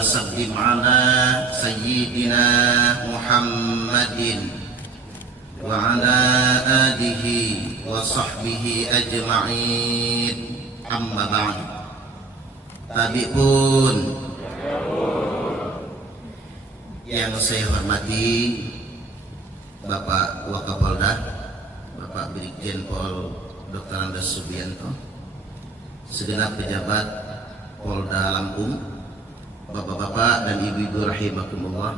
وسلم على سيدنا محمد وعلى آله وصحبه أجمعين. أما بعد. Tabi'un yang saya hormati Bapak Wakapolda, Bapak Brigjen Pol Dr. Andes Subianto, segenap pejabat Polda Lampung, Bapak-bapak dan ibu-ibu rahimakumullah.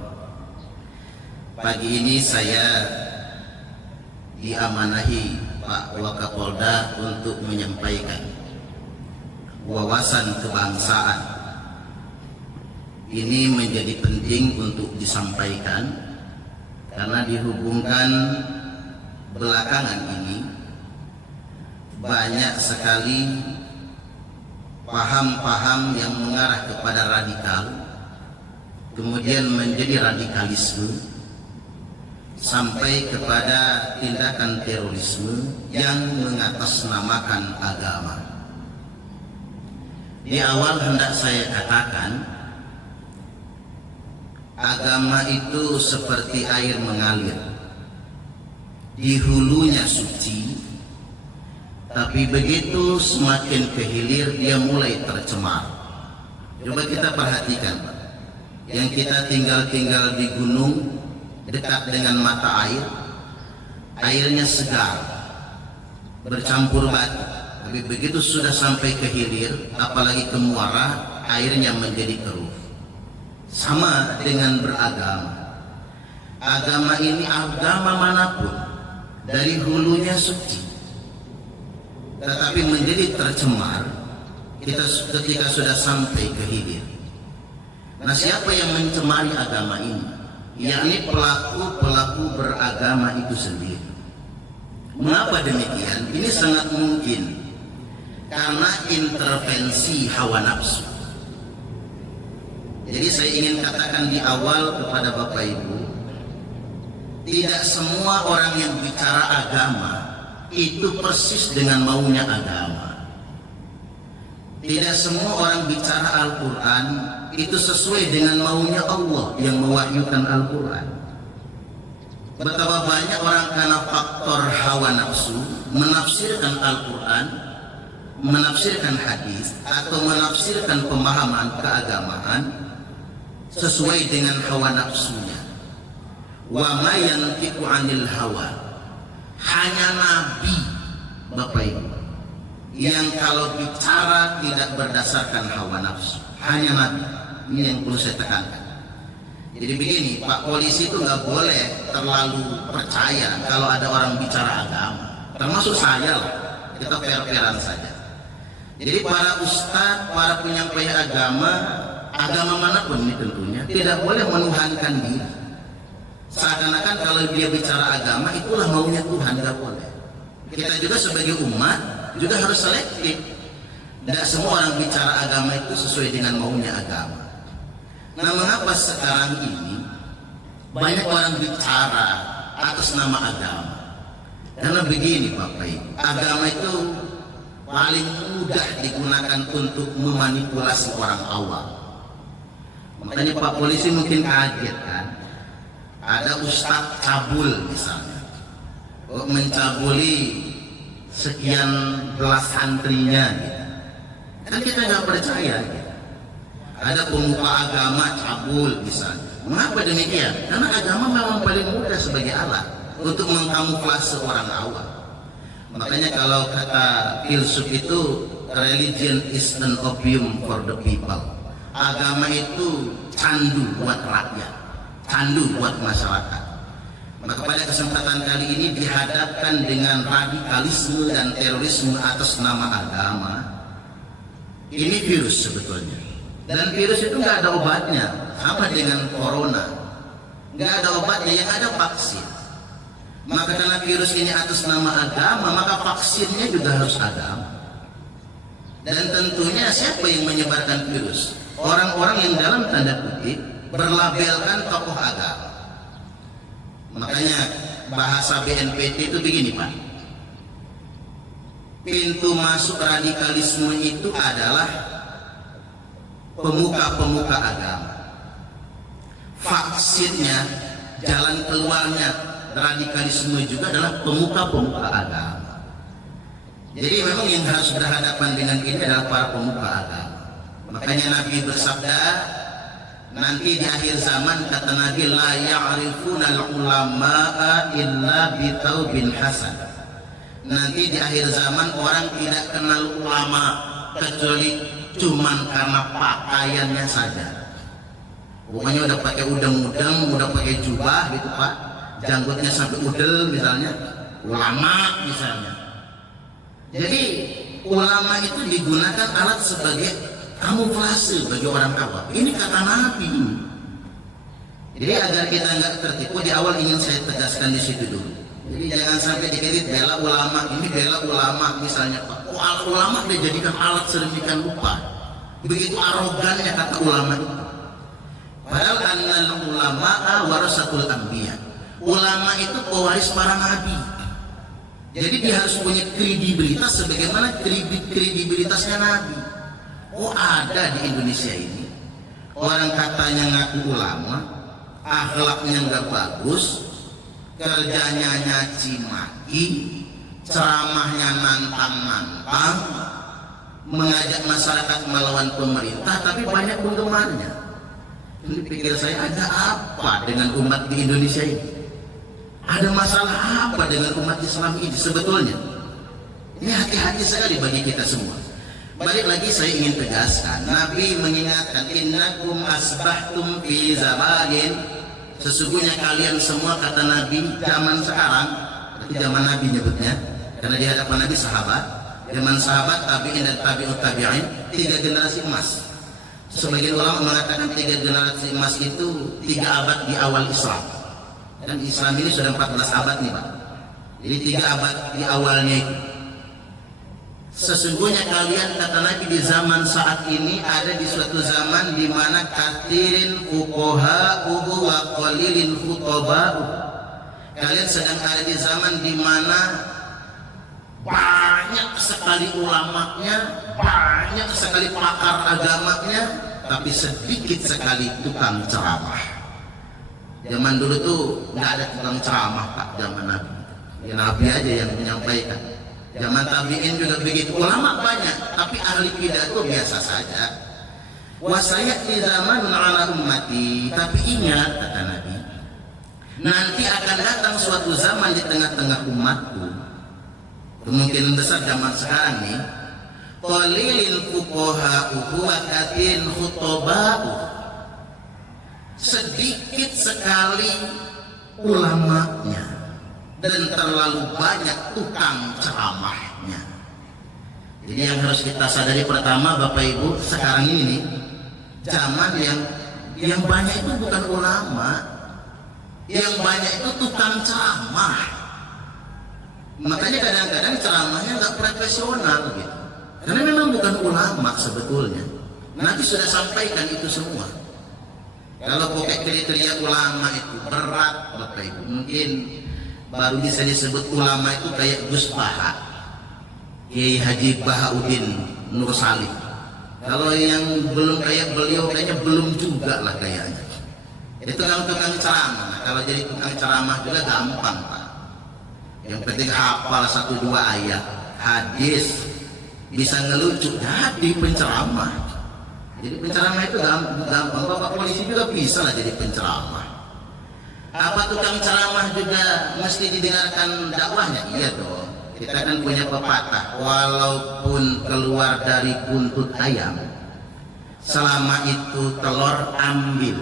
Pagi ini saya diamanahi Pak Wakapolda untuk menyampaikan wawasan kebangsaan. Ini menjadi penting untuk disampaikan karena dihubungkan belakangan ini banyak sekali paham-paham yang mengarah kepada radikal, kemudian menjadi radikalisme, sampai kepada tindakan terorisme yang mengatasnamakan agama. Di awal hendak saya katakan, agama itu seperti air mengalir, di hulunya suci, tapi begitu semakin ke hilir dia mulai tercemar. Coba kita perhatikan, yang kita tinggal di gunung dekat dengan mata air, airnya segar, bercampur batu. Tapi begitu sudah sampai ke hilir, apalagi ke muara, airnya menjadi keruh. Sama dengan beragama. Agama ini, agama manapun, dari hulunya suci, tetapi menjadi tercemar ketika sudah sampai ke hilir. Nah, siapa yang mencemari agama ini? Yakni pelaku beragama itu sendiri. Mengapa demikian? Ini sangat mungkin karena intervensi hawa nafsu. Jadi saya ingin katakan di awal kepada Bapak Ibu, tidak semua orang yang bicara agama itu persis dengan maunya agama. Tidak semua orang bicara Al-Quran itu sesuai dengan maunya Allah yang mewahyukan Al-Quran. Betapa banyak orang karena faktor hawa nafsu menafsirkan Al-Quran, menafsirkan hadis, atau menafsirkan pemahaman keagamaan sesuai dengan hawa nafsunya. Wa ma yantiqu 'anil hawa. Hanya Nabi, Bapak Ibu, yang kalau bicara tidak berdasarkan hawa nafsu. Hanya Nabi. Ini yang perlu saya tekankan. Jadi begini, Pak Polisi itu nggak boleh terlalu percaya kalau ada orang bicara agama. Termasuk saya lah, kita fair-fairan saja. Jadi para ustadz, para penyampai agama manapun ini tentunya tidak boleh menuhankan diri. Seakan-akan kalau dia bicara agama itulah maunya Tuhan, nggak boleh. Kita juga sebagai umat juga harus selektif. Tidak semua orang bicara agama itu sesuai dengan maunya agama. Nah, mengapa sekarang ini banyak orang bicara atas nama agama? Karena begini Bapak Ibu, agama itu paling mudah digunakan untuk memanipulasi orang awam. Makanya Pak Polisi mungkin kaget kan, ada ustadz cabul misalnya, mencabuli sekian belas santrinya gitu. Kan kita nggak percaya gitu. Ada pemuka agama cabul misalnya. Mengapa demikian? Karena agama memang paling mudah sebagai alat untuk mengkamuflase orang awam. Makanya kalau kata filsuf itu, religion is an opium for the people. Agama itu candu buat rakyat, candu buat masyarakat. Maka pada kesempatan kali ini dihadapkan dengan radikalisme dan terorisme atas nama agama. Ini virus sebetulnya, dan virus itu nggak ada obatnya, sama dengan corona, nggak ada obatnya, yang ada vaksin. Maka karena virus ini atas nama agama, maka vaksinnya juga harus agama. Dan tentunya siapa yang menyebarkan virus? Orang-orang yang dalam tanda kutip berlabelkan tokoh agama. Makanya bahasa BNPT itu begini Pak, pintu masuk radikalisme itu adalah pemuka-pemuka agama. Vaksinnya, jalan keluarnya radikalisme juga adalah pemuka-pemuka agama. Jadi memang yang harus berhadapan dengan ini adalah para pemuka agama. Makanya Nabi bersabda, nanti di akhir zaman kata Nabi, la ya'rifunal ulama'a illa bitaubin hasan. Nanti di akhir zaman orang tidak kenal ulama kecuali cuman karena pakaiannya saja. Pokoknya udah pakai udang-udang, udah pakai jubah gitu Pak, janggutnya sampai udel misalnya, ulama misalnya. Jadi ulama itu digunakan alat sebagai kamuflase bagi orang awam. Ini kata Nabi. Jadi agar kita nggak tertipu, di awal ingin saya tegaskan di situ dulu. Jadi jangan sampai dikredit bela ulama, ini bela ulama misalnya Pak. Ulama dijadikan alat sedemikian rupa. Begitu arogannya kata ulama itu. Padahal annal ulama'a warasatul anbiya. Ulama itu pewaris para nabi. Jadi dia harus punya kredibilitas sebagaimana kredibilitasnya nabi. Oh ada di Indonesia ini orang katanya ngaku ulama, akhlaknya nggak bagus, kerjanya nyaci maki, ceramahnya nantang-nantang, mengajak masyarakat melawan pemerintah, tapi banyak penggemarnya. Ini pikir saya, ada apa dengan umat di Indonesia ini? Ada masalah apa dengan umat Islam ini sebetulnya? Ini hati-hati sekali bagi kita semua. Balik lagi saya ingin tegaskan, Nabi mengingatkan, innakum asbahtum fi zamanin, sesungguhnya kalian semua kata Nabi zaman sekarang, itu zaman Nabi nyebutnya, karena di hadapan Nabi sahabat, zaman sahabat, tabi'in dan tabi'ut tabi'in, 3 generasi emas. Sebagian ulama mengatakan 3 generasi emas itu 3 abad di awal Islam. Dan Islam ini sudah 14 abad nih Pak. Jadi 3 abad di awalnya itu. Sesungguhnya kalian kata Nabi di zaman saat ini ada di suatu zaman di mana kathirin fuqaha'uhu wa qalilin khutaba'uhu. Kalian sedang ada di zaman di mana banyak sekali ulamanya, banyak sekali pakar agamanya, tapi sedikit sekali tukang ceramah. Zaman dulu tuh nggak ada tukang ceramah Pak, zaman Nabi. Ya Nabi aja yang menyampaikan. Zaman tabi'in juga begitu, ulama banyak, tapi ahli pidato biasa saja. Wasayati zamanun ala ummati, tapi ingat kata Nabi, nanti akan datang suatu zaman di tengah-tengah umatku, kemungkinan besar zaman sekarang nih, qalilin fuqaha'uhu wa kathirin khutaba'uhu, sedikit sekali ulamanya dan terlalu banyak tukang ceramahnya. Jadi yang harus kita sadari pertama Bapak Ibu, sekarang ini nih, zaman yang banyak itu bukan ulama, yang banyak itu tukang ceramah. Makanya kadang-kadang ceramahnya nggak profesional gitu, karena memang bukan ulama sebetulnya. Nabi sudah sampaikan itu semua. Kalau pakai kriteria ulama itu berat Bapak Ibu, mungkin baru bisa disebut ulama itu kayak Gus Baha, Kiai Haji Bahauddin Nur Salim. Kalau yang belum kayak beliau kayaknya belum juga lah kayaknya. Itu tukang ceramah. Nah, kalau jadi tukang ceramah juga gampang Pak. Yang penting hafal 1-2 ayat hadis, bisa ngelucu, jadi penceramah. Jadi penceramah itu gampang. Bapak polisi juga bisa lah jadi penceramah. Apa tukang ceramah juga mesti didengarkan dakwahnya? Iya dong. Kita kan punya pepatah, walaupun keluar dari buntut ayam, selama itu telur ambil.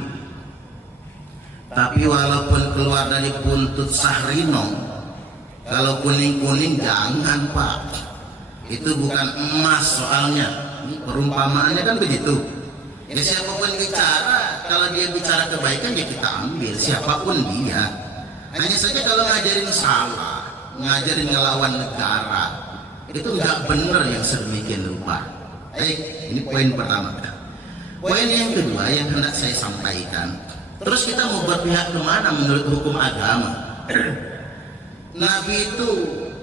Tapi walaupun keluar dari buntut sahrino, kalau kuning-kuning jangan Pak. Itu bukan emas soalnya. Ini perumpamaannya kan begitu. Jadi siapapun bicara, kalau dia bicara kebaikan ya kita ambil, siapapun dia. Hanya saja kalau ngajarin salah, ngajarin ngelawan negara, itu nggak benar yang sedemikian rupa. Baik, ini poin pertama. Poin yang kedua yang hendak saya sampaikan, terus kita mau berpihak kemana menurut hukum agama? Nabi itu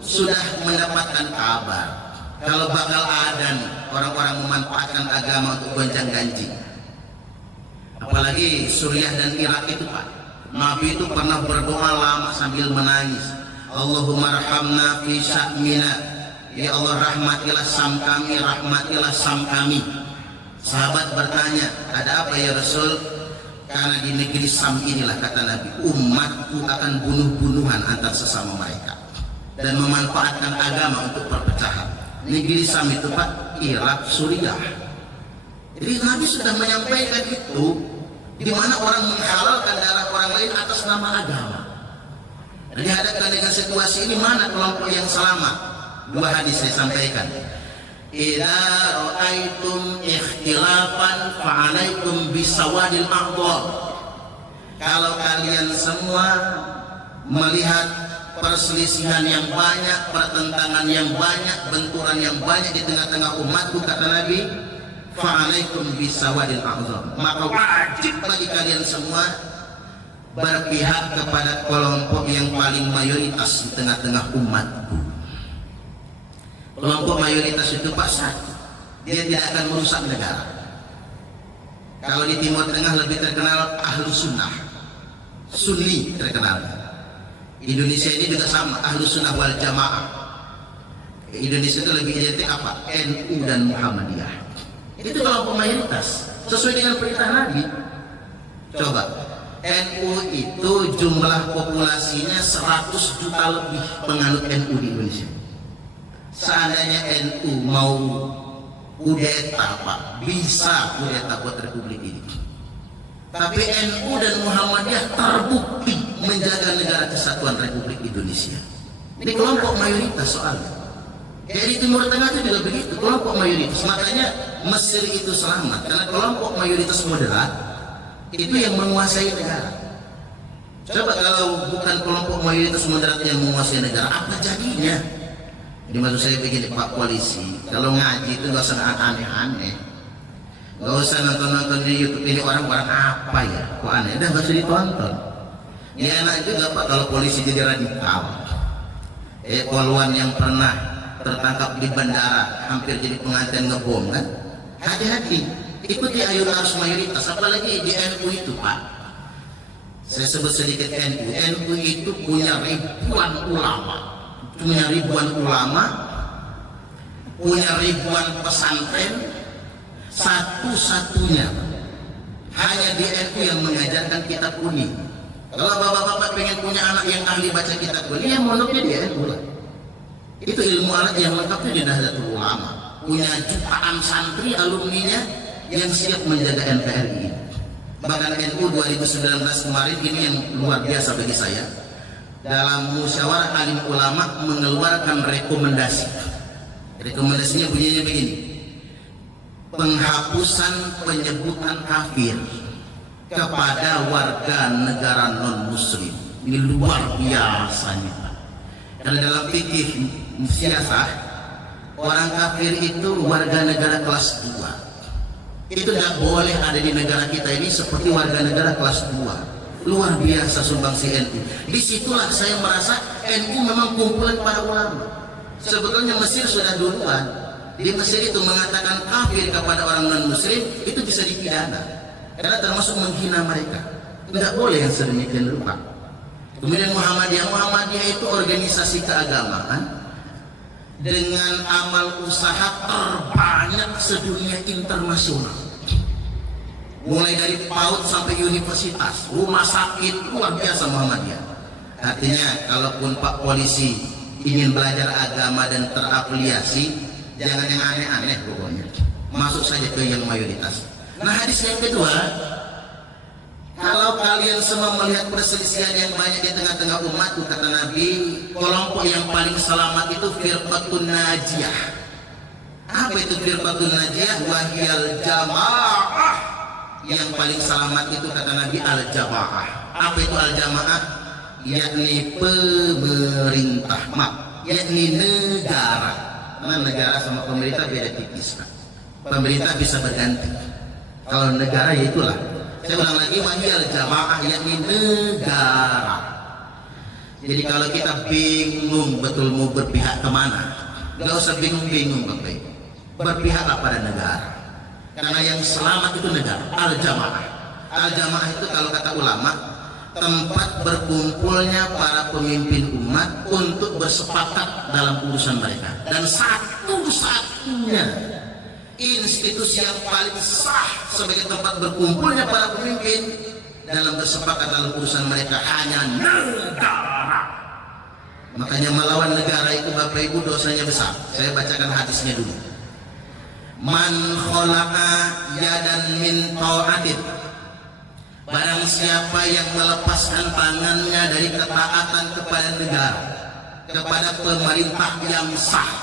sudah mendapatkan kabar kalau bakal ada nih orang-orang memanfaatkan agama untuk gonjang-ganjing. Apalagi Suriah dan Irak itu Pak, Nabi itu pernah berdoa lama sambil menangis, Allahumma rahamna fi sya'mina, ya Allah rahmatilah sam kami, rahmatilah sam kami. Sahabat bertanya, ada apa ya Rasul? Karena di negeri Sam inilah, kata Nabi, umatku akan bunuh-bunuhan antar sesama mereka dan memanfaatkan agama untuk perpecahan. Negeri Sam itu Pak, Irak, Suriah. Jadi Nabi sudah menyampaikan itu, di mana orang menghalalkan darah orang lain atas nama agama. Dan dihadapkan dengan situasi ini, mana kelompok yang selamat? Dua hadis saya sampaikan. Idza ra'aitum ikhtilafan fa'alaikum bisawadil aqdar. Kalau kalian semua melihat perselisihan yang banyak, pertentangan yang banyak, benturan yang banyak di tengah-tengah umatku, kata Nabi, fa'alaikum bisawadil aqdar, maka wajib bagi kalian semua berpihak kepada kelompok yang paling mayoritas di tengah-tengah umatku. Kelompok mayoritas itu Pak satu, dia tidak akan merusak negara. Kalau di Timur Tengah lebih terkenal ahlu sunnah, sunni terkenal. Indonesia ini juga sama, ahlu sunnah wal jamaah. Indonesia itu lebih identik apa? NU dan Muhammadiyah. Itu kelompok mayoritas sesuai dengan perintah Nabi. Coba, NU itu jumlah populasinya 100 juta lebih penganut NU di Indonesia. Seandainya NU mau kudeta Pak, bisa kudeta buat republik ini. Tapi NU dan Muhammadiyah terbukti menjaga negara kesatuan Republik Indonesia. Ini kelompok mayoritas soalnya. Jadi Timur Tengah itu juga begitu, kelompok mayoritas. Makanya Mesir itu selamat karena kelompok mayoritas moderat itu yang menguasai negara. Coba kalau bukan kelompok mayoritas moderat yang menguasai negara, apa jadinya? Jadi maksud saya begini Pak Polisi, kalau ngaji itu gak usah aneh-aneh, gak usah nonton-nonton di YouTube ini orang-orang apa ya, kok aneh, udah gak usah ditonton. Ya enak juga Pak kalau polisi jadi radikal. Poluan yang pernah tertangkap di bandara hampir jadi pengantin ngebom kan, hati-hati, ikuti ayat arus mayoritas, apalagi di NU itu Pak. Saya sebut sedikit NU. NU itu punya ribuan ulama, punya pesantren, satu-satunya hanya di NU yang mengajarkan kitab kuning. Kalau bapak-bapak pengen punya anak yang ahli baca kitab kuning, ya mondoknya di NU lah. Itu ilmu alat yang lengkapnya di Nahdlatul Ulama, punya jutaan santri alumninya yang siap menjaga NKRI. Bahkan NU 2019 kemarin ini yang luar biasa bagi saya, dalam musyawarah alim ulama mengeluarkan rekomendasi. Rekomendasinya bunyinya begini: penghapusan penyebutan kafir kepada warga negara non muslim. Ini luar biasanya. Karena dalam fikih siasah, orang kafir itu warga negara kelas 2. Itu tidak boleh ada di negara kita ini seperti warga negara kelas 2. Luar biasa sumbangsi NU. Disitulah saya merasa NU memang kumpulan para ulama. Sebetulnya Mesir sudah duluan. Di Mesir itu mengatakan kafir kepada orang non muslim itu bisa dipidana karena termasuk menghina mereka. Tidak boleh yang sedemikian rupa. Kemudian Muhammadiyah itu organisasi keagamaan dengan amal usaha terbanyak sedunia internasional. Mulai dari PAUD sampai universitas, rumah sakit, luar biasa Muhammadiyah. Artinya kalaupun Pak Polisi ingin belajar agama dan terafiliasi, jangan yang aneh-aneh pokoknya. Masuk saja ke yang mayoritas. Nah, hadis yang kedua, kalau kalian semua melihat perselisihan yang banyak di tengah-tengah umatku, kata Nabi, kelompok yang paling selamat itu firqatun najiyah. Apa itu firqatun najiyah? Wahiyal jamaah. Yang paling selamat itu kata Nabi al-jamaah. Apa itu al-jamaah? Yakni pemerintah, yakni negara. Karena negara sama pemerintah beda tipis. Pemerintah bisa berganti. Kalau negara ya itulah. Saya ulang lagi, wahiyal jamaah yakni negara. Jadi kalau kita bingung betul mau berpihak kemana, Nggak usah bingung-bingung Bapak Ibu. Berpihaklah pada negara. Karena yang selamat itu negara. Al-Jamaah. Al-Jamaah itu kalau kata ulama, tempat berkumpulnya para pemimpin umat untuk bersepakat dalam urusan mereka. Dan satu-satunya institusi yang paling sah sebagai tempat berkumpulnya para pemimpin dalam bersepakat dalam urusan mereka hanya negara. Makanya melawan negara itu Bapak Ibu dosanya besar. Saya bacakan hadisnya dulu. Man khola'a yadan min ta'atin, barang siapa yang melepaskan tangannya dari ketaatan kepada negara, kepada pemerintah yang sah,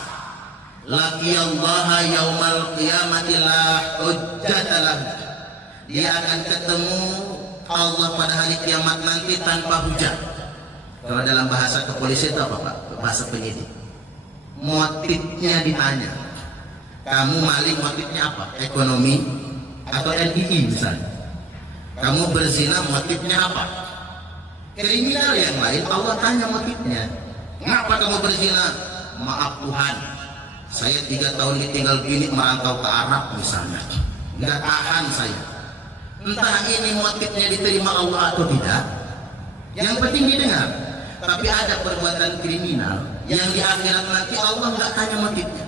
laqiyallaha yaumal qiyamati la hujjatalah, dia akan ketemu Allah pada hari kiamat nanti tanpa hujah. Kalau dalam bahasa kepolisian itu apa Pak? Bahasa penyidik. Motifnya ditanya. Kamu maling motifnya apa? Ekonomi atau NII misalnya. Kamu berzina motifnya apa? Kriminal yang lain Allah tanya motifnya. Kenapa kamu berzina? Maaf Tuhan, saya 3 tahun ditinggal bini merantau ke Arab misalnya. Nggak tahan saya. Entah ini motifnya diterima Allah atau tidak, yang penting didengar. Tapi ada perbuatan kriminal yang di akhirat nanti Allah nggak tanya motifnya.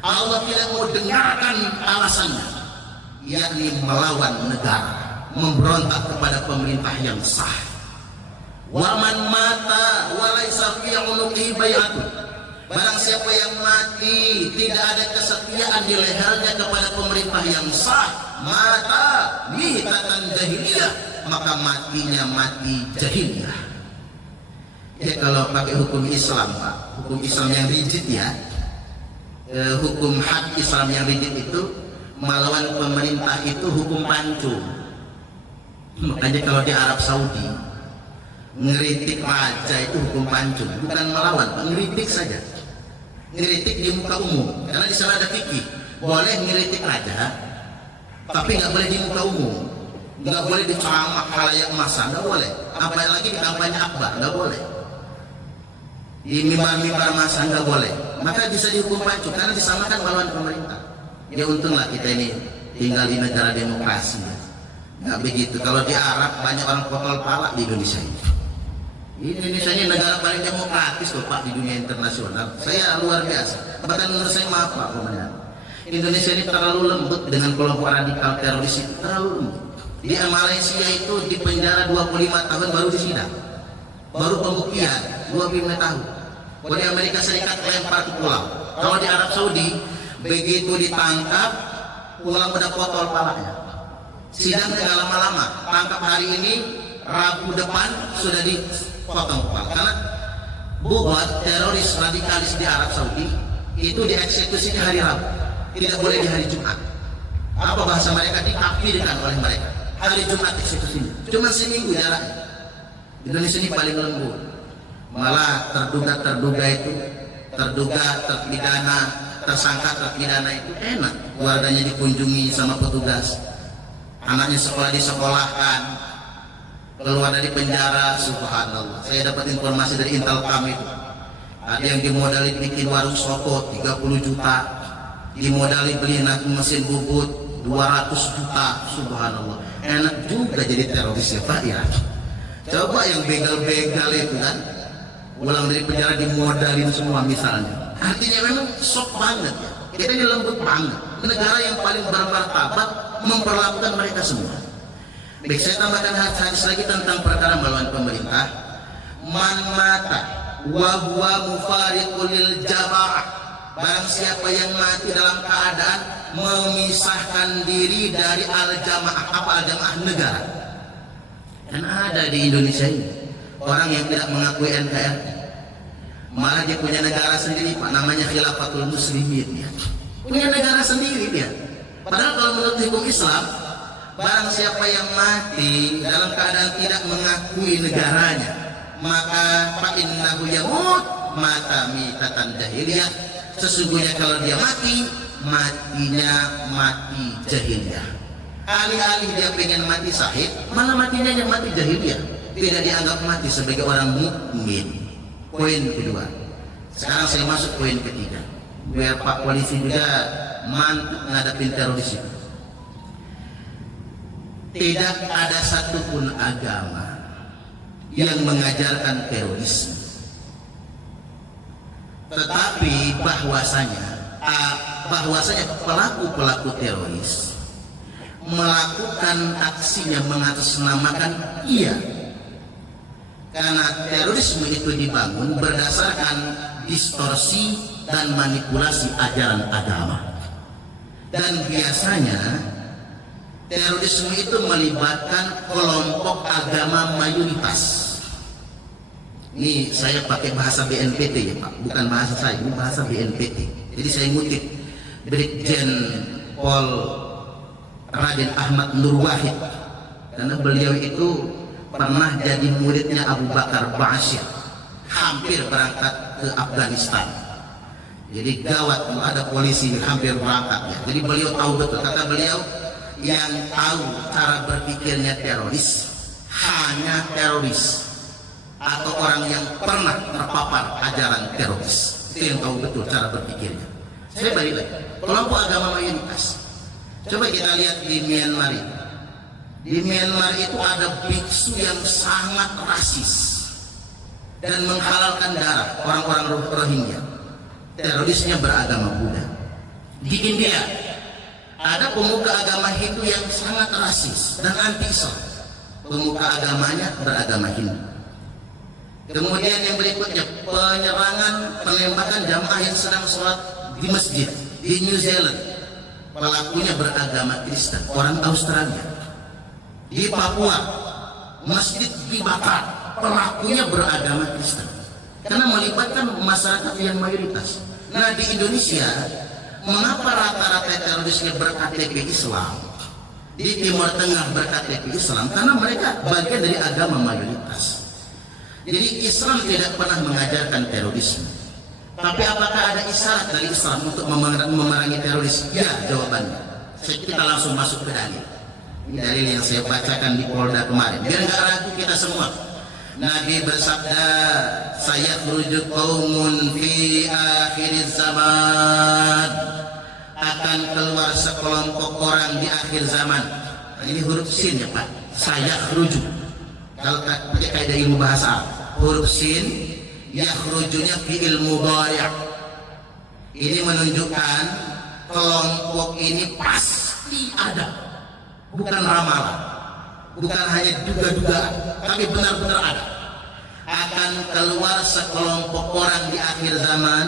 Allah tidak mau dengarkan alasannya, yakni melawan negara, memberontak kepada pemerintah yang sah. Waman mata walaysa fi unuqi bai'atun, barang siapa yang mati tidak ada kesetiaan di lehernya kepada pemerintah yang sah, mata mitatan jahiliyah, maka matinya mati jahiliyah. Ya kalau pakai hukum Islam Pak, hukum Islam yang rigid ya, hukum had Islam yang rigid itu melawan pemerintah itu hukum pancung. Makanya kalau di Arab Saudi ngeritik raja itu hukum pancung, bukan melawan, ngeritik saja, ngeritik di muka umum. Karena di sana ada fikih, boleh ngeritik raja, tapi nggak boleh di muka umum, nggak boleh di ceramah khalayak massa, nggak boleh. Apalagi di kampanye akbar, nggak boleh. Di mimbar-mimbar massa nggak boleh. Maka bisa dihukum pancung karena disamakan melawan pemerintah. Ya untunglah kita ini tinggal di negara demokrasi. Nggak begitu. Kalau di Arab banyak orang potol pala di Indonesia ini. Indonesia ini negara paling demokratis loh Pak di dunia internasional. Saya luar biasa. Bahkan menurut saya maaf Pak Komandan, Indonesia ini terlalu lembut dengan kelompok radikal teroris itu, terlalu lembut. Di Malaysia itu di penjara 25 tahun baru disidang, baru pembuktian 25 tahun. Kalau di Amerika Serikat lempar ke pulau. Kalau di Arab Saudi begitu ditangkap pulang udah potol palanya. Sidang tidak lama-lama, tangkap hari ini, Rabu depan sudah dipotong kepala. Karena buat teroris radikalis di Arab Saudi itu dieksekusi di hari Rabu, tidak boleh di hari Jumat. Apa bahasa mereka? Dikafirkan oleh mereka. Hari Jumat eksekusinya. Cuma seminggu jaraknya. Indonesia ini paling lembut. Malah terduga itu, terduga terpidana, tersangka terpidana itu enak. Keluarganya dikunjungi sama petugas, anaknya sekolah disekolahkan, keluar dari penjara. Subhanallah. Saya dapat informasi dari Intelkam itu. Ada yang dimodali bikin warung soko 30 juta, dimodali beli mesin bubut 200 juta. Subhanallah. Enak juga jadi teroris ya Pak ya. Coba yang begal-begal itu kan, pulang dari penjara dimodalin semua misalnya. Artinya memang sok banget ya. Kita ini lembut banget. Negara yang paling bermartabat memperlakukan mereka semua. Baik, saya tambahkan hadis lagi tentang perkara melawan pemerintah. Man mata wa huwa mufariqul lil jamaah, barang siapa yang mati dalam keadaan memisahkan diri dari al-jamaah. Apa al-jamaah? Negara. Dan ada di Indonesia ini orang yang tidak mengakui NKRI, malah dia punya negara sendiri Pak, namanya Khilafatul Muslimin ya. Punya negara sendiri dia. Padahal kalau menurut hukum Islam, barang siapa yang mati dalam keadaan tidak mengakui negaranya, maka fa innahu yamut mata mitatan jahiliyah. Sesungguhnya kalau dia mati, matinya mati jahiliyah. Alih-alih dia pengen mati syahid, malah matinya yang mati jahiliyah. Tidak dianggap mati sebagai orang mukmin. Poin kedua, Sekarang saya masuk poin ketiga, biar Pak Polisi juga mantap ngadepin teroris itu. Tidak ada satupun agama yang mengajarkan terorisme, tetapi bahwasanya pelaku-pelaku teroris melakukan aksinya mengatasnamakan iya, karena terorisme itu dibangun berdasarkan distorsi dan manipulasi ajaran agama. Dan biasanya terorisme itu melibatkan kelompok agama mayoritas. Ini saya pakai bahasa BNPT ya Pak, bukan bahasa saya, ini bahasa BNPT. Jadi saya ngutip Brigjen Pol Raden Ahmad Nur Wahid, karena beliau itu pernah jadi muridnya Abu Bakar Ba'asyir, hampir berangkat ke Afghanistan. Jadi gawat, ada polisi hampir berangkat ya. Jadi beliau tahu betul, kata beliau, yang tahu cara berpikirnya teroris hanya teroris atau orang yang pernah terpapar ajaran teroris, itu yang tahu betul cara berpikirnya. Saya balik lagi, kelompok agama mayoritas. Coba kita lihat di Myanmar itu. Di Myanmar itu ada biksu yang sangat rasis dan menghalalkan darah orang-orang Rohingya. Terorisnya beragama Buddha. Di India ada pemuka agama Hindu yang sangat rasis dan anti-Islam. Pemuka agamanya beragama Hindu. Kemudian yang berikutnya, penyerangan, penembakan jamaah yang sedang sholat di masjid di New Zealand. Pelakunya beragama Kristen, orang Australia. Di Papua, masjid dibakar, pelakunya beragama Kristen. Karena melibatkan masyarakat yang mayoritas. Nah di Indonesia, mengapa rata-rata terorisnya berKTP Islam? Di Timur Tengah berKTP Islam karena mereka bagian dari agama mayoritas. Jadi Islam tidak pernah mengajarkan terorisme. Tapi apakah ada isyarat dari Islam untuk memerangi teroris? Ya, jawabannya. Kita langsung masuk ke dalil. Ini dalil yang saya bacakan di Polda kemarin. Biar nggak ragu kita semua. Nabi bersabda, saya merujuk qaumun fi akhir zaman, akan keluar sekelompok orang di akhir zaman. Nah, ini huruf sin ya Pak. Saya merujuk. Kalau pakai kaidah ilmu bahasa, huruf sin yakhrujunya fi ilmu mudhari'. Ini menunjukkan kelompok ini pasti ada, bukan ramalan, bukan hanya duga-dugaan, tapi benar-benar ada. Akan keluar sekelompok orang di akhir zaman,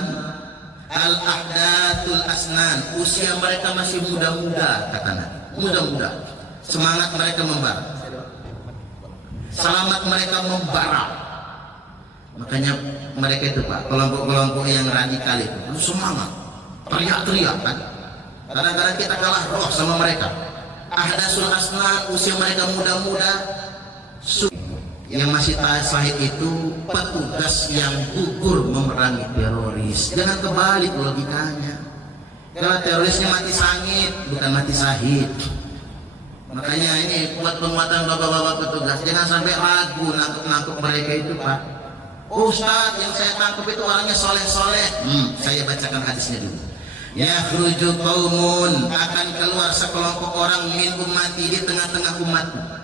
al-ahdatul asnan, usia mereka masih muda-muda, kata Nabi, muda-muda, semangat mereka membara, selamat mereka membara. Makanya mereka itu Pak, kelompok-kelompok yang radikal itu semangat, teriak-teriak kan. Kadang-kadang kita kalah roh sama mereka. Ahdasul asnan, usia mereka muda-muda. Yang masih sahid itu petugas yang gugur memerangi teroris. Jangan kebalik logikanya. Kalau terorisnya mati sangit, bukan mati sahid. Makanya ini buat penguatan bapak-bapak petugas, jangan sampai ragu nangkep mereka itu Pak. Ustaz, yang saya tangkap itu orangnya soleh-soleh. Saya bacakan hadisnya dulu. Yakhruju qaumun, akan keluar sekelompok orang min ummati, di tengah-tengah umatku.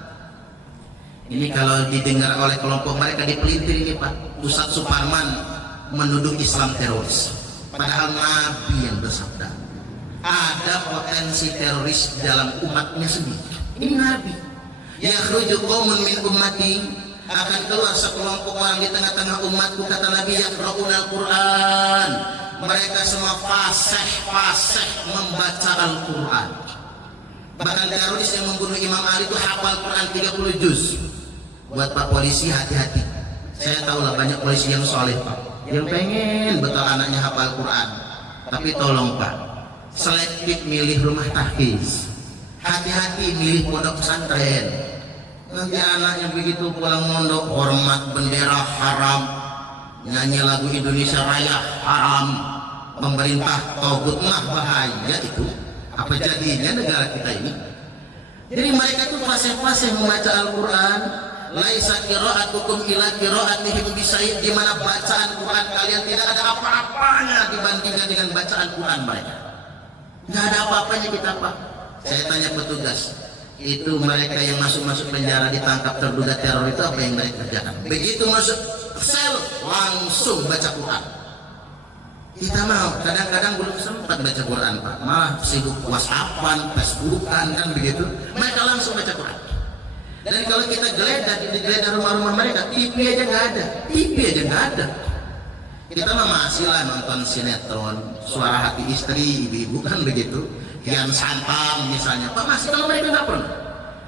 Ini kalau didengar oleh kelompok mereka dipelintir ini Pak. Ustaz Suparman menuduh Islam teroris. Padahal Nabi yang bersabda, ada potensi teroris dalam umatnya sendiri. Ini Nabi. Yakhruju qaumun min ummati, akan keluar sekelompok orang di tengah-tengah umatku, kata Nabi, yaqra'unal Quran. Mereka semua fasih membaca Al-Quran. Bahkan teroris yang membunuh Imam Ali itu hafal Quran 30 juz. Buat Pak polisi hati-hati. Saya tahu lah banyak polisi yang soleh Pak, yang pengen betul anaknya hafal Quran. Tapi tolong Pak, selektif milih rumah tahfiz. Hati-hati milih pondok pesantren. Nanti anaknya begitu pulang mondok, hormat bendera haram, nyanyi lagu Indonesia Raya haram, pemerintah togut, nah bahaya itu. Apa jadinya negara kita ini? Jadi mereka itu fasih-fasih membaca Al-Quran, laisa qira'atukum ila qira'atihim bisyai', di mana bacaan Quran kalian tidak ada apa-apanya dibandingkan dengan bacaan Quran mereka. Enggak ada apa-apanya kita, Pak. Saya tanya petugas, itu mereka yang masuk penjara ditangkap terduga teror itu apa yang mereka kerjakan? Begitu masuk sel langsung baca Quran. Kita mau kadang-kadang belum sempat baca Quran, Pak, malah sibuk WhatsAppan, Facebookan, kan begitu. Mereka langsung baca Quran. Dan kalau kita digeledah rumah-rumah mereka, TV aja nggak ada, TV aja nggak ada. Kita mah masih lah nonton sinetron, Suara Hati Istri, ibu-ibu, kan begitu. Kian Santang misalnya, Pak, masih, kalau mereka nggak pernah.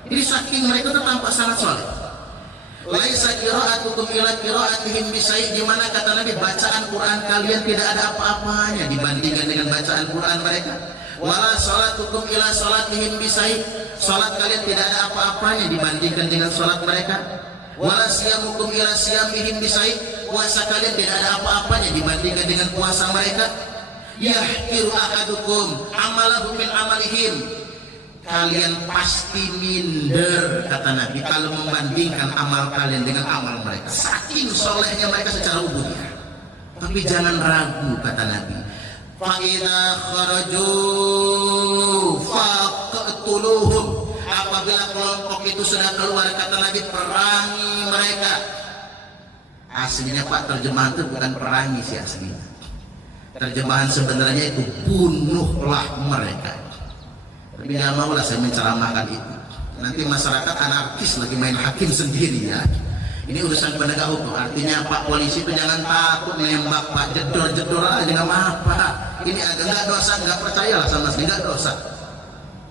Jadi saking mereka tuh tampak sangat soleh. Laisa qira'atukum ila qira'atihim bisyai', di mana kata Nabi bacaan Quran kalian tidak ada apa-apanya dibandingkan dengan bacaan Quran mereka. Wala salatukum ila salatihim bisyai', salat kalian tidak ada apa-apanya dibandingkan dengan salat mereka. Wala siyamukum ila siyamihim bisyai', puasa kalian tidak ada apa-apanya dibandingkan dengan puasa mereka. Yahqiru ahadukum amalahu min amalihim, kalian pasti minder, kata Nabi, kalau membandingkan amal kalian dengan amal mereka. Saking solehnya mereka secara ubudiyah. Tapi jangan ragu, kata Nabi, fa idza kharaju faqtuluhum, apabila kelompok itu sudah keluar, kata Nabi, perangi mereka. Aslinya, Pak, terjemahan itu bukan perangi sih aslinya. Terjemahan sebenarnya itu bunuhlah mereka. Tapi jangan maulah saya menceramahkan itu. Nanti masyarakat anarkis lagi main hakim sendiri ya. Ini urusan penegak hukum. Artinya Pak polisi itu jangan takut nembak, Pak, jedor-jedor aja nggak apa-apa. Ini agak nggak dosa, nggak percayalah sama sekali, nggak dosa.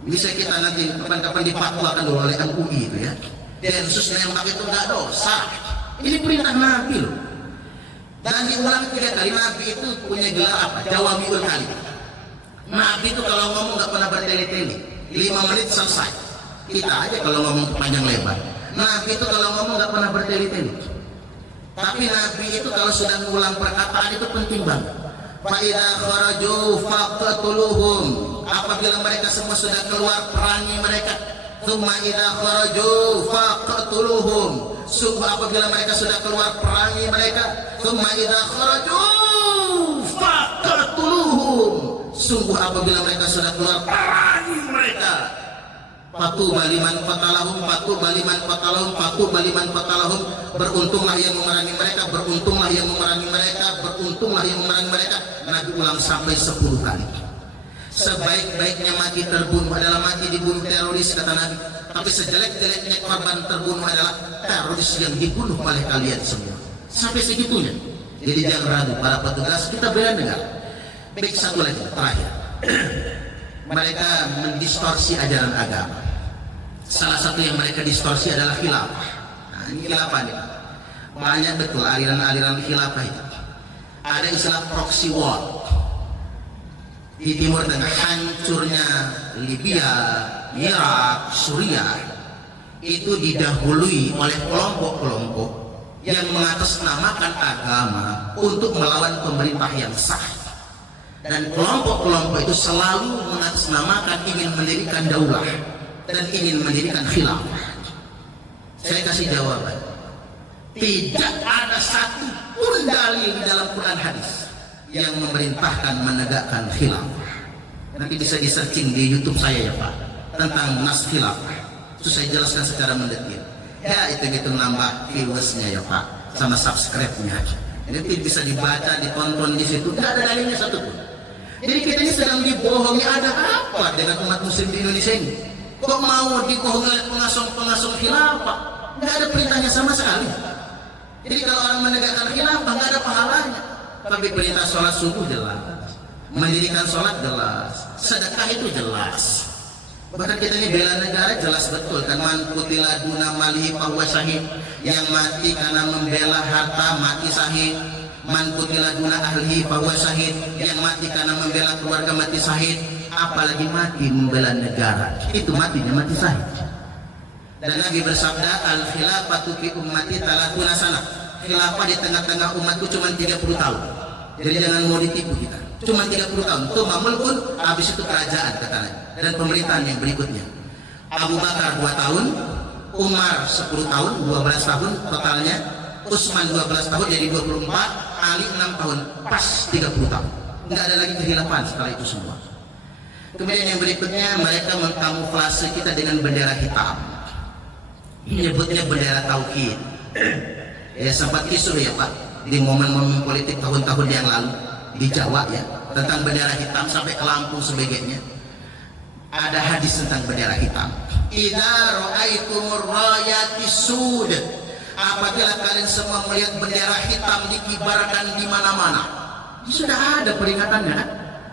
Bisa kita nanti kapan-kapan dipatwakan dulu oleh MUI itu ya. Densus nembak itu nggak dosa. Ini perintah Nabi loh. Dan diulang 3 kali. Nabi itu punya gelar apa? Jawamiul Kalim. Nabi itu kalau ngomong nggak pernah bertele-tele, 5 menit selesai. Kita aja kalau ngomong panjang lebar. Nabi itu kalau ngomong nggak pernah bertele-tele. Tapi Nabi itu kalau sudah mengulang perkataan itu penting banget. Fa idza kharaju faqtuluhum, apabila mereka semua sudah keluar, perangi mereka. Tsumma idza kharaju faqtuluhum, sungguh apabila mereka sudah keluar, perangi mereka. Tsumma idza kharaju faqtuluhum, sungguh apabila mereka sudah keluar, perangi mereka. Fatuba liman qatalahum, fatuba liman qatalahum, fatuba liman qatalahum, beruntunglah yang memerangi mereka, beruntunglah yang memerangi mereka, beruntunglah yang memerangi mereka. Nabi ulang sampai 10 kali. Sebaik-baiknya mati terbunuh adalah mati dibunuh teroris, kata Nabi. Tapi sejelek-jeleknya korban terbunuh adalah teroris yang dibunuh oleh kalian semua. Sampai segitunya. Jadi jangan ragu para petugas, kita bela negara. Baik, satu lagi terakhir. Mereka mendistorsi ajaran agama. Salah satu yang mereka distorsi adalah khilafah. Nah, ini khilafah nih. Banyak betul aliran-aliran khilafah itu. Ada istilah proxy war. Di Timur Tengah, hancurnya Libya, Irak, Suriah itu didahului oleh kelompok-kelompok yang mengatasnamakan agama untuk melawan pemerintah yang sah. Dan kelompok-kelompok itu selalu mengatasnamakan ingin mendirikan daulah dan ingin mendirikan khilafah. Saya kasih jawaban. Tidak ada satu pun dalil di dalam Quran hadis yang memerintahkan menegakkan khilafah. Nanti bisa di-searching di YouTube saya ya Pak, tentang nas khilafah. Itu saya jelaskan secara mendetil. Ya itu nambah viewersnya ya Pak, sama subscribe-nya. Jadi bisa dibaca, ditonton di situ. Tidak ada dalilnya satu pun. Jadi kita ini sedang dibohongi. Ada apa dengan umat muslim di Indonesia ini? Kok mau dibohongi oleh pengasong-pengasong khilafah? Nggak ada perintahnya sama sekali. Jadi kalau orang menegakkan khilafah nggak ada pahalanya. Tapi perintah sholat subuh jelas, mendirikan sholat jelas, sedekah itu jelas. Bahkan kita ini bela negara jelas betul kan, man qutila duna malihi fahuwa syahid, yang mati karena membela harta mati syahid. Man qutila duna ahlihi fahuwa syahid, yang mati karena membela keluarga mati syahid. Apalagi mati membela negara, itu matinya mati syahid. Dan Nabi bersabda, al khilafatu fi ummati 30 sanah. Khilafah di tengah-tengah umatku cuma 30 tahun. Jadi jangan mau ditipu kita. Cuma 30 tahun. Itu mulkun, habis itu kerajaan, kata Nabi. Dan pemerintahan yang berikutnya. Abu Bakar 2 tahun, Umar 10 tahun, 12 tahun totalnya, Utsman 12 tahun jadi 24, Ali 6 tahun, pas 30 tahun. Nggak ada lagi kekhilafan setelah itu semua. Kemudian yang berikutnya, mereka mengkamuflase kita dengan bendera hitam, menyebutnya bendera tauhid. Ya sempat isu ya Pak di momen-momen politik tahun-tahun yang lalu di Jawa ya, tentang bendera hitam sampai ke Lampung sebagainya. Ada hadis tentang bendera hitam. Idza ra'aitumur rayati sud, apabila kalian semua melihat bendera hitam dikibarkan di mana-mana. Sudah ada peringatannya kan?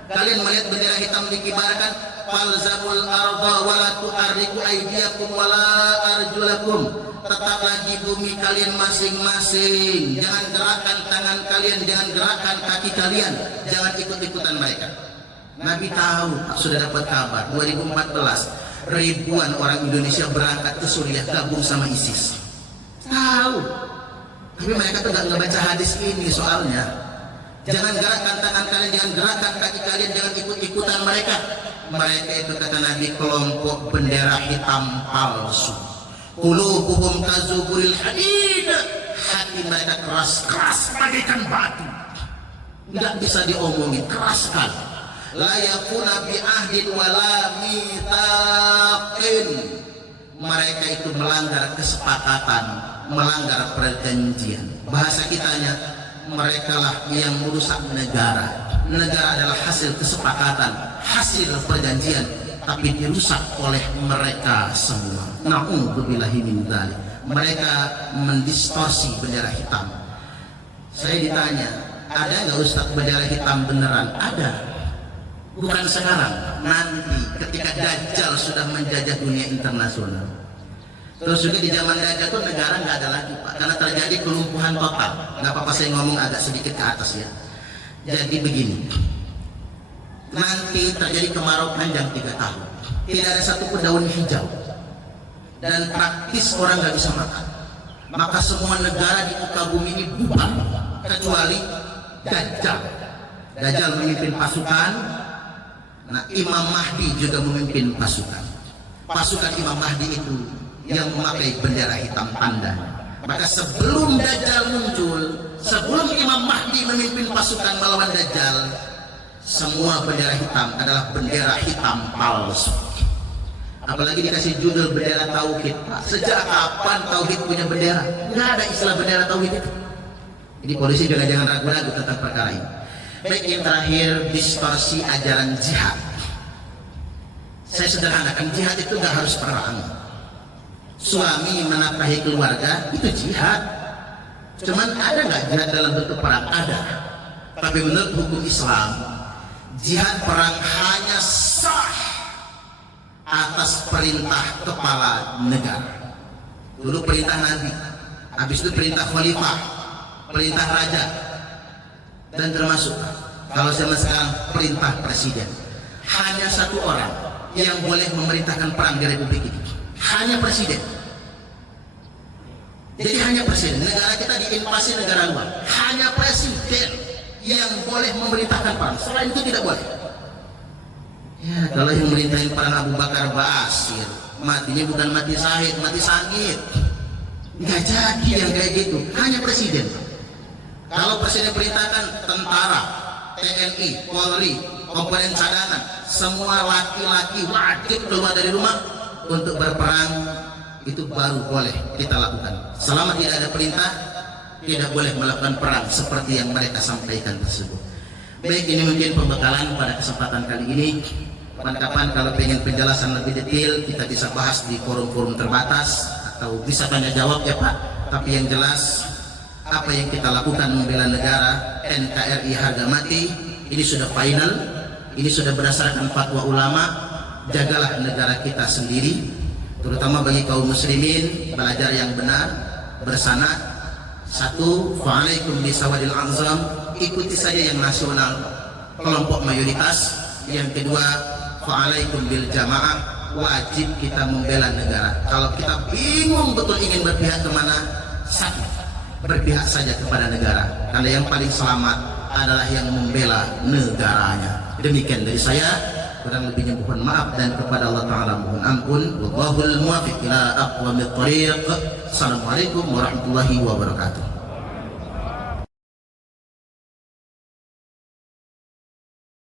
Kalian melihat bendera hitam dikibarkan, falzamul arda wala tu'arriku aydiyakum wala arjulakum, tetaplah di bumi kalian masing-masing, jangan gerakkan tangan kalian, jangan gerakkan kaki kalian, jangan ikut-ikutan mereka. Nabi tahu, sudah dapat kabar 2014 ribuan orang Indonesia berangkat ke Suriah gabung sama ISIS. Tahu, tapi mereka tuh nggak ngebaca hadis ini soalnya. Jangan gerakkan tangan kalian, jangan gerakkan kaki kalian, jangan ikut-ikutan mereka. Mereka itu kata Nabi kelompok bendera hitam palsu. Qulubuhum kazuburil hadid, hati mereka keras bagaikan batu, nggak bisa diomongin, keras sekali. La yakuna bi ahdin wala mitsaqin, mereka itu melanggar kesepakatan, melanggar perjanjian. Bahasa kitanya, mereka lah yang merusak negara. Negara adalah hasil kesepakatan, hasil perjanjian, tapi dirusak oleh mereka semua. Na'udzubillahi min dzalik. Mereka mendistorsi bendera hitam. Saya ditanya, ada nggak Ustaz bendera hitam beneran? Ada. Bukan sekarang, nanti ketika Dajjal sudah menjajah dunia internasional. Terus juga di zaman Dajjal itu negara nggak ada lagi Pak, karena terjadi kelumpuhan total. Nggak apa-apa saya ngomong agak sedikit ke atas ya. Jadi begini, nanti terjadi kemarau panjang 3 tahun, tidak ada satupun daun hijau, dan praktis orang nggak bisa makan. Maka semua negara di muka bumi ini bubar kecuali Dajjal. Dajjal memimpin pasukan. Nah, Imam Mahdi juga memimpin pasukan. Pasukan Imam Mahdi itu yang memakai bendera hitam tanda. Maka sebelum Dajjal muncul, sebelum Imam Mahdi memimpin pasukan melawan Dajjal, semua bendera hitam adalah bendera hitam palsu. Apalagi dikasih judul bendera tauhid. Sejak kapan tauhid punya bendera? Nggak ada istilah bendera tauhid itu. Jadi polisi juga jangan ragu-ragu tentang perkara ini. Baik, yang terakhir, distorsi ajaran jihad. Saya sederhanakan, jihad itu nggak harus perang. Suami menafkahi keluarga itu jihad. Cuman ada nggak jihad dalam bentuk perang? Ada. Tapi menurut hukum Islam, jihad perang hanya sah atas perintah kepala negara. Dulu perintah Nabi, habis itu perintah khalifah, perintah raja, dan termasuk kalau zaman sekarang perintah presiden. Hanya satu orang yang boleh memerintahkan perang di Republik ini, hanya presiden. Jadi hanya presiden. Negara kita diinvasi negara luar, hanya presiden yang boleh memerintahkan perang. Selain itu tidak boleh. Ya, kalau yang merintahin perang Abu Bakar Basir, matinya bukan mati syahid, mati sangit. Nggak jadi yang kayak gitu, hanya presiden. Kalau presiden perintahkan tentara, TNI, Polri, komponen cadangan, semua laki-laki wajib keluar dari rumah untuk berperang, itu baru boleh kita lakukan. Selama tidak ada perintah, tidak boleh melakukan perang seperti yang mereka sampaikan tersebut. Baik, ini mungkin pembekalan pada kesempatan kali ini. Kapan-kapan kalau pengen penjelasan lebih detail, kita bisa bahas di forum-forum terbatas atau bisa tanya jawab ya Pak. Tapi yang jelas, apa yang kita lakukan membela negara NKRI harga mati, ini sudah final, ini sudah berdasarkan fatwa ulama. Jagalah negara kita sendiri, terutama bagi kaum muslimin, belajar yang benar, bersanad. Satu, fa'alaikum bisawadil azam, ikuti saja yang nasional, kelompok mayoritas. Yang kedua, fa'alaikum bil jamaah, wajib kita membela negara. Kalau kita bingung betul ingin berpihak kemana, sakit, berpihak saja kepada negara, karena yang paling selamat adalah yang membela negaranya. Demikian dari saya. kurang lebihnya mohon maaf dan kepada Allah Ta'ala mohon ampun. Wallahul muwaffiq ila aqwamit thariq. Assalamualaikum warahmatullahi wabarakatuh.